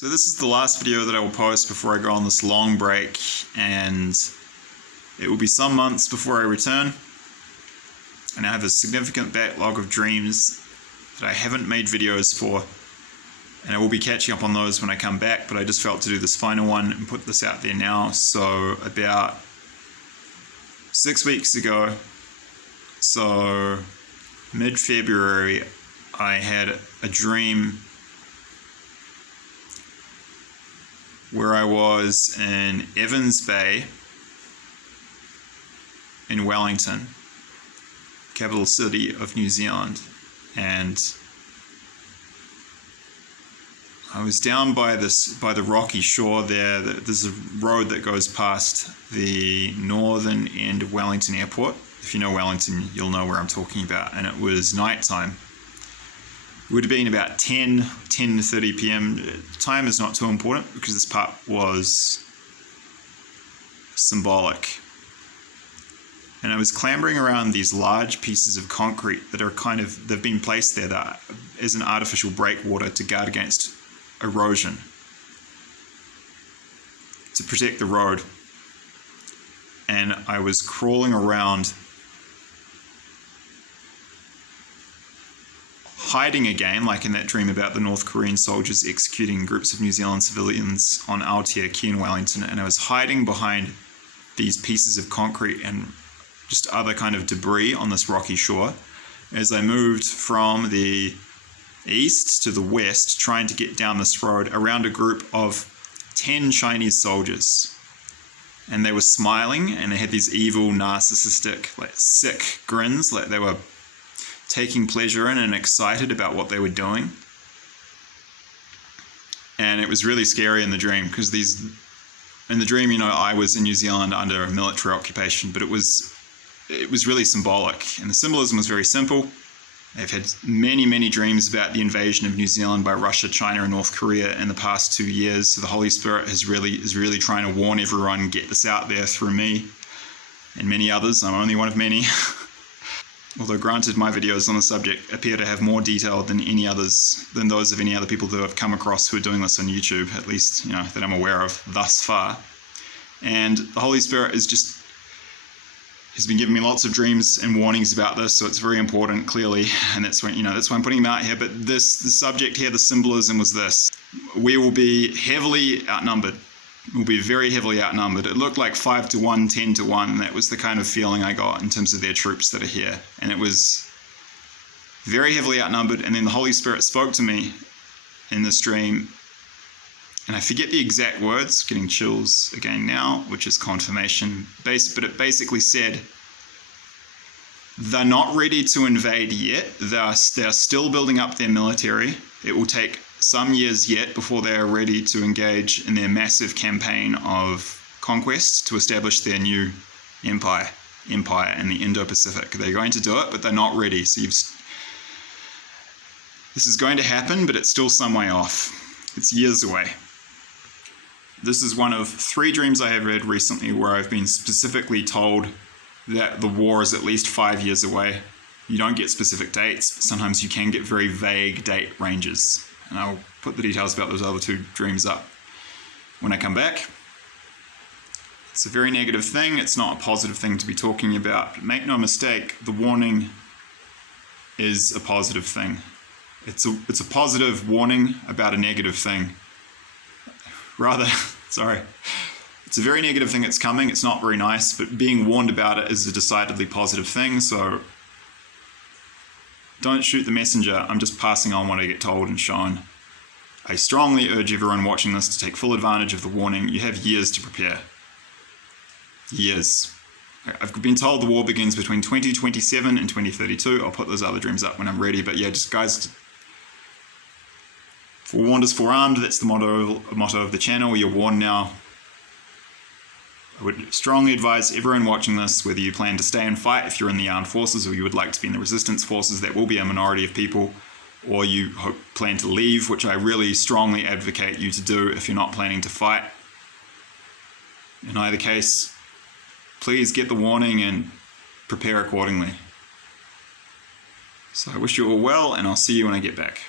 So this is the last video that I will post before I go on this long break, and it will be some months before I return. And I have a significant backlog of dreams that I haven't made videos for, and I will be catching up on those when I come back, but I just felt to do this final one and put this out there now. So about 6 weeks ago, so mid-February, I had a dream where I was in Evans Bay in Wellington, capital city of New Zealand, and I was down by the rocky shore there. There's a road that goes past the northern end of Wellington Airport. If you know Wellington, you'll know where I'm talking about. And it was nighttime. It would have been about 10 to 30 p.m. Time is not too important because this part was symbolic. And I was clambering around these large pieces of concrete that are they've been placed there that as an artificial breakwater to guard against erosion, to protect the road. And I was crawling around, hiding again, like in that dream about the North Korean soldiers executing groups of New Zealand civilians on Aotea Quay in Wellington, and I was hiding behind these pieces of concrete and just other kind of debris on this rocky shore as I moved from the east to the west, trying to get down this road around a group of 10 Chinese soldiers. And they were smiling, and they had these evil, narcissistic, sick grins, like they were taking pleasure in and excited about what they were doing. And it was really scary in the dream because in the dream, I was in New Zealand under a military occupation, but it was really symbolic, and the symbolism was very simple. I've had many, many dreams about the invasion of New Zealand by Russia, China, and North Korea in the past 2 years. So the Holy Spirit is really trying to warn everyone, get this out there through me and many others. I'm only one of many. Although granted, my videos on the subject appear to have more detail than those of any other people that I've come across who are doing this on YouTube, at least, that I'm aware of thus far. And the Holy Spirit has been giving me lots of dreams and warnings about this, so it's very important, clearly, and that's why I'm putting them out here. But the subject here, the symbolism was this: we will be heavily outnumbered. We'll be very heavily outnumbered. It looked like 5 to 1, 10 to 1, and that was the kind of feeling I got in terms of their troops that are here. And it was very heavily outnumbered, and then the Holy Spirit spoke to me in this dream, and I forget the exact words, getting chills again now, which is confirmation based, but it basically said, they're not ready to invade yet. They're still building up their military. It will take some years yet before they are ready to engage in their massive campaign of conquest to establish their new empire in the Indo-Pacific. They're going to do it, but they're not ready. So this is going to happen, but it's still some way off. It's years away. This is one of 3 dreams I have read recently where I've been specifically told that the war is at least 5 years away. You don't get specific dates, but sometimes you can get very vague date ranges. And I'll put the details about those other 2 dreams up when I come back. It's a very negative thing. It's not a positive thing to be talking about. But make no mistake, the warning is a positive thing. It's a positive warning about a negative thing. It's a very negative thing that's coming. It's not very nice, but being warned about it is a decidedly positive thing. So don't shoot the messenger. I'm just passing on what I get told and shown. I strongly urge everyone watching this to take full advantage of the warning. You have years to prepare. Years. I've been told the war begins between 2027 and 2032. I'll put those other dreams up when I'm ready. But yeah, just guys, forewarned is forearmed. That's the motto of the channel. You're warned now. I would strongly advise everyone watching this, whether you plan to stay and fight if you're in the armed forces or you would like to be in the resistance forces, that will be a minority of people, or you plan to leave, which I really strongly advocate you to do if you're not planning to fight. In either case, please get the warning and prepare accordingly. So I wish you all well, and I'll see you when I get back.